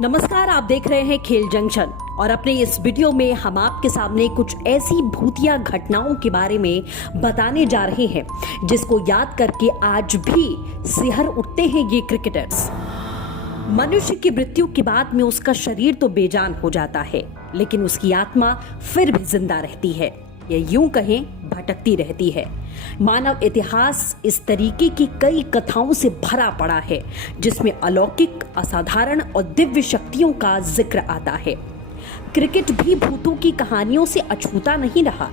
नमस्कार, आप देख रहे हैं खेल जंक्शन और अपने इस वीडियो में हम आपके सामने कुछ ऐसी भूतिया घटनाओं के बारे में बताने जा रहे हैं जिसको याद करके आज भी सिहर उठते हैं ये क्रिकेटर्स। मनुष्य की मृत्यु के बाद में उसका शरीर तो बेजान हो जाता है, लेकिन उसकी आत्मा फिर भी जिंदा रहती है, या यूं कहें भटकती रहती है। मानव इतिहास इस तरीके की कई कथाओं से भरा पड़ा है जिसमें अलौकिक, असाधारण और दिव्य शक्तियों का जिक्र आता है। क्रिकेट भी भूतों की कहानियों से अछूता नहीं रहा।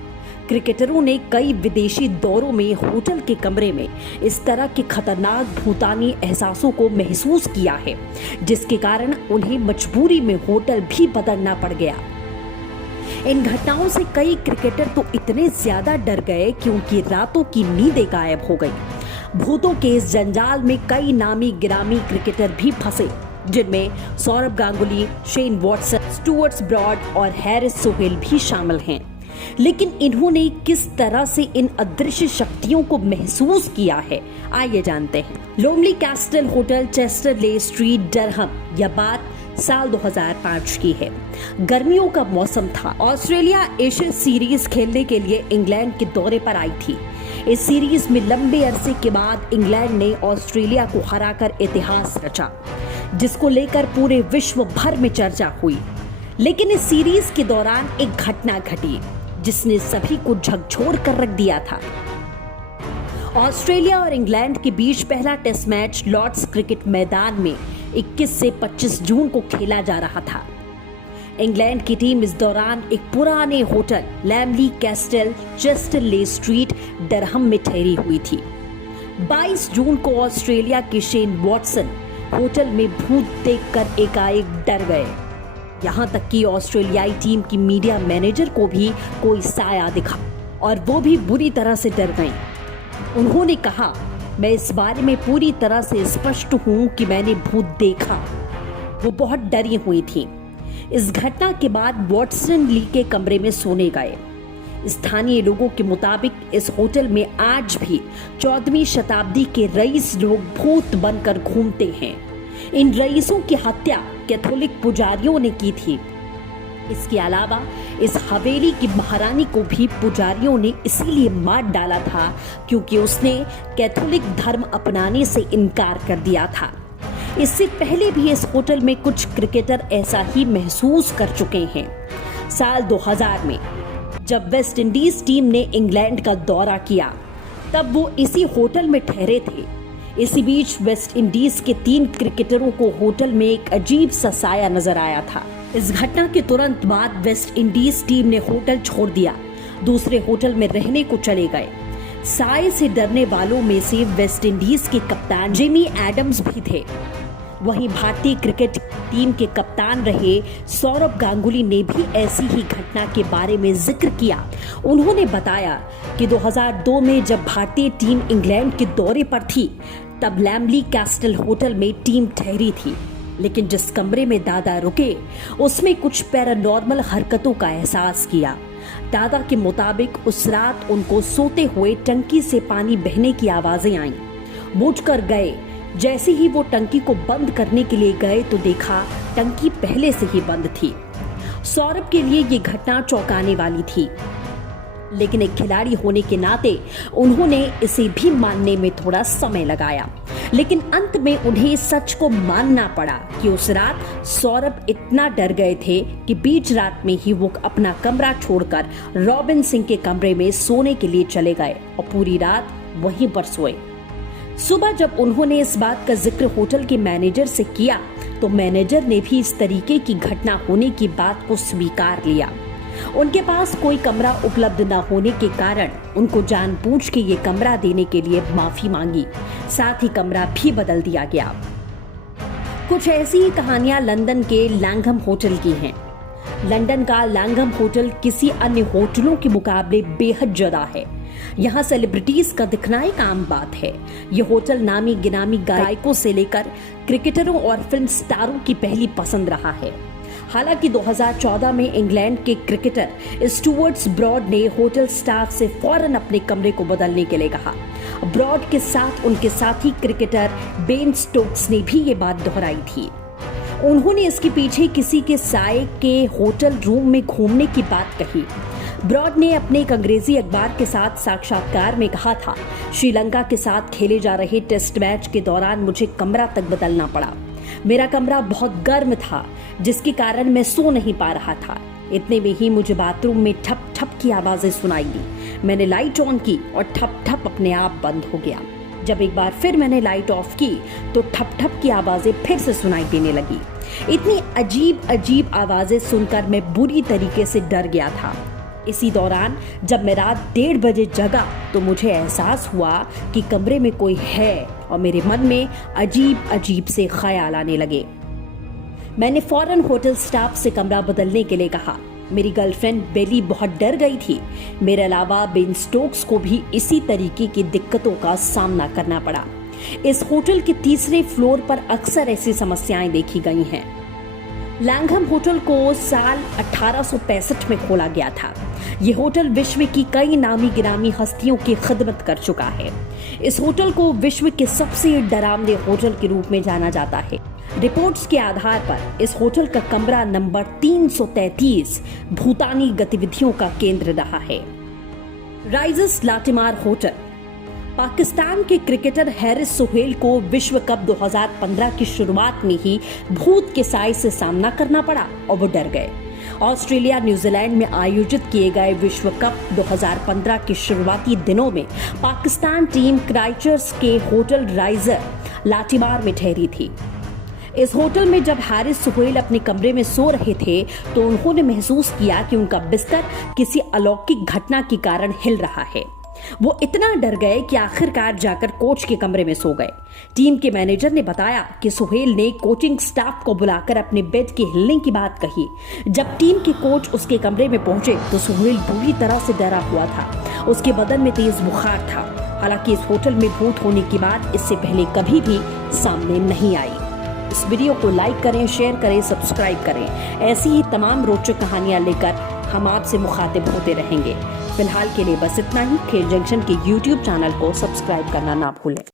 क्रिकेटरों ने कई विदेशी दौरों में होटल के कमरे में इस तरह के खतरनाक भूतानी एहसासों को महसूस किया है, जिसके कारण उन्हें मजबूरी में होटल भी बदलना पड़ गया। इन घटनाओं से कई क्रिकेटर तो इतने ज्यादा डर गए कि उनकी रातों की नींदें गायब हो गई। भूतों के इस जंजाल में कई नामी गिरामी क्रिकेटर भी फंसे, जिनमें Sourav Ganguly, Shane Watson, Stuart Broad और हैरिस सोहेल भी शामिल हैं। लेकिन इन्होंने किस तरह से इन अदृश्य शक्तियों को महसूस किया है, आइए जानते हैं। लोमली कैस्टल होटल, चेस्टरले स्ट्रीट, डरहम। यह बात साल 2005 की है। गर्मियों का मौसम था। ऑस्ट्रेलिया एशिया सीरीज खेलने के लिए इंग्लैंड के दौरे पर आई थी। इस सीरीज में लंबे अरसे के बाद इंग्लैंड ने ऑस्ट्रेलिया को हराकर इतिहास रचा, जिसको लेकर पूरे विश्व भर में चर्चा हुई। लेकिन इस सीरीज के दौरान एक घटना घटी जिसने सभी को झकझोर कर रख दिया था। ऑस्ट्रेलिया और इंग्लैंड के बीच पहला टेस्ट मैच लॉर्ड्स क्रिकेट मैदान में 21 से 25 जून को खेला जा रहा था। इंग्लैंड की टीम इस दौरान एक पुराने hotel Lumley Castle, Chester-le-Street, Durham में ठहरी हुई थी। 22 जून को ऑस्ट्रेलिया के शेन वॉटसन होटल में भूत देखकर एकाएक डर गए। यहां तक कि ऑस्ट्रेलियाई टीम की मीडिया मैनेजर को भी कोई साया दिखा और वो भी बुरी तरह से डर गई। उन्होंने कहा, मैं इस बारे में पूरी तरह से स्पष्ट हूं कि मैंने भूत देखा। वो बहुत डरी हुई थी। इस घटना के बाद वॉटसन ली के कमरे में सोने गए। स्थानीय लोगों के मुताबिक इस होटल में आज भी 14वीं शताब्दी के रईस लोग भूत बनकर घूमते हैं। इन रईसों की हत्या कैथोलिक पुजारियों ने की थी। इसके अलावा इस हवेली की महारानी को भी पुजारियों ने इसीलिए मार डाला था क्योंकि उसने कैथोलिक धर्म अपनाने से इनकार कर दिया था। इससे पहले भी इस होटल में कुछ क्रिकेटर ऐसा ही महसूस कर चुके हैं। साल 2000 में जब वेस्ट इंडीज टीम ने इंग्लैंड का दौरा किया, तब वो इसी होटल में ठहरे थे। इसी बीच वेस्ट इंडीज के 3 क्रिकेटरों को होटल में एक अजीब सा साया नजर आया था। इस घटना के तुरंत बाद वेस्ट इंडीज टीम ने होटल छोड़ दिया, दूसरे होटल में रहने को चले गए। साए से डरने वालों में से वेस्ट इंडीज के कप्तान जिमी एडम्स भी थे। वहीं भारतीय क्रिकेट टीम के कप्तान रहे सौरभ गांगुली ने भी ऐसी ही घटना के बारे में जिक्र किया। उन्होंने बताया कि 2002 में जब भारतीय टीम इंग्लैंड के दौरे पर थी, तब लैमली कैस्टल होटल में टीम ठहरी थी, लेकिन जिस कमरे में दादा रुके उसमें कुछ पैरानॉर्मल हरकतों का एहसास किया। दादा के मुताबिक उस रात उनको सोते हुए टंकी से पानी बहने की आवाजें आईं। वो उठकर गए। जैसे ही वो टंकी को बंद करने के लिए गए तो देखा टंकी पहले से ही बंद थी। सौरभ के लिए ये घटना चौंकाने वाली थी, लेकिन एक खिलाड़ी होने के नाते उन्होंने इसे भी मानने में थोड़ा समय लगाया। लेकिन अंत में उन्हें सच को मानना पड़ा कि उस रात सौरभ इतना डर गए थे कि बीच रात में ही वो अपना कमरा छोड़कर रॉबिन सिंह के कमरे में सोने के लिए चले गए और पूरी रात वहीं पर सोए। सुबह जब उन्होंने इस बात का जिक्र होटल के मैनेजर से किया तो मैनेजर ने भी इस तरीके की घटना होने की बात को स्वीकार लिया। उनके पास कोई कमरा उपलब्ध न होने के कारण उनको जानबूझ के ये कमरा देने के लिए माफी मांगी, साथ ही कमरा भी बदल दिया गया। कुछ ऐसी ही कहानियां लंदन के लैंघम होटल की हैं। लंदन का लैंघम होटल किसी अन्य होटलों के मुकाबले बेहद ज्यादा है। यहाँ सेलिब्रिटीज का दिखना एक आम बात है। ये होटल नामी गिनामी गायकों से लेकर क्रिकेटरों और फिल्म स्टारों की पहली पसंद रहा है। हालांकि 2014 में इंग्लैंड के क्रिकेटर स्टुअर्ट ब्रॉड ने होटल स्टाफ से फौरन अपने कमरे को बदलने के लिए कहा। ब्रॉड के साथ उनके साथी क्रिकेटर बेन स्टोक्स ने भी ये बात दोहराई थी। उन्होंने इसके पीछे किसी के साय के होटल रूम में घूमने की बात कही। ब्रॉड ने अपने एक अंग्रेजी अखबार के साथ साक्षात्कार में कहा था, श्रीलंका के साथ खेले जा रहे टेस्ट मैच के दौरान मुझे कमरा तक बदलना पड़ा। मेरा कमरा बहुत गर्म था, जिसके कारण मैं सो नहीं पा रहा था। इतने में ही मुझे बाथरूम में ठप ठप की आवाजें सुनाई दी। मैंने लाइट ऑन की और ठप ठप अपने आप बंद हो गया। जब एक बार फिर मैंने लाइट ऑफ की तो ठप ठप की आवाजें फिर से सुनाई देने लगी। इतनी अजीब अजीब आवाजें सुनकर मैं बुरी तरीके से डर गया था। इसी दौरान जब मैं रात 1:30 बजे जगा तो मुझे एहसास हुआ कि कमरे में कोई है और मेरे मन में अजीब अजीब से ख्याल आने लगे। मैंने फौरन होटल स्टाफ से कमरा बदलने के लिए कहा। मेरी गर्लफ्रेंड बेली बहुत डर गई थी। मेरे अलावा बेन स्टोक्स को भी इसी तरीके की दिक्कतों का सामना करना पड़ा। इस होटल के तीसरे फ्लोर पर अक्सर ऐसी समस्याएं देखी गई हैं। लैंघम होटल को साल 1865 में खोला गया था। यह होटल विश्व की कई नामी गिरामी हस्तियों की खिदमत कर चुका है। इस होटल को विश्व के सबसे डरावने होटल के रूप में जाना जाता है। रिपोर्ट्स के आधार पर इस होटल का कमरा नंबर 333 भूतानी गतिविधियों का केंद्र रहा है। Risers लाटिमार hotel. पाकिस्तान के क्रिकेटर हैरिस सोहेल को विश्व कप 2015 की शुरुआत में ही भूत के साय से सामना करना पड़ा और वो डर गए। ऑस्ट्रेलिया न्यूजीलैंड में आयोजित किए गए विश्व कप 2015 के शुरुआती दिनों में पाकिस्तान टीम क्राइस्टचर्च के होटल राइजर लाटिमार में ठहरी थी। इस होटल में जब हैरिस सोहेल अपने कमरे में सो रहे थे तो उन्होंने महसूस किया कि उनका बिस्तर किसी अलौकिक घटना के कारण हिल रहा है। वो इतना डर गए कि आखिरकार जाकर कोच के कमरे में सो गए। टीम के मैनेजर ने बताया कि सोहेल ने कोचिंग स्टाफ को बुलाकर अपने बेड के हिलने की बात कही। जब टीम के कोच उसके कमरे में पहुंचे तो सोहेल बुरी तरह से डरा हुआ था। उसके बदन में तेज बुखार था। हालांकि इस होटल में भूत होने की बात इससे पहले कभी भी सामने नहीं आई। इस वीडियो को लाइक करें, शेयर करें, सब्सक्राइब करें। ऐसी ही तमाम रोचक कहानियां लेकर हम आपसे मुखातिब होते रहेंगे। फिलहाल के लिए बस इतना ही। खेल जंक्शन के YouTube चैनल को सब्सक्राइब करना ना भूलें।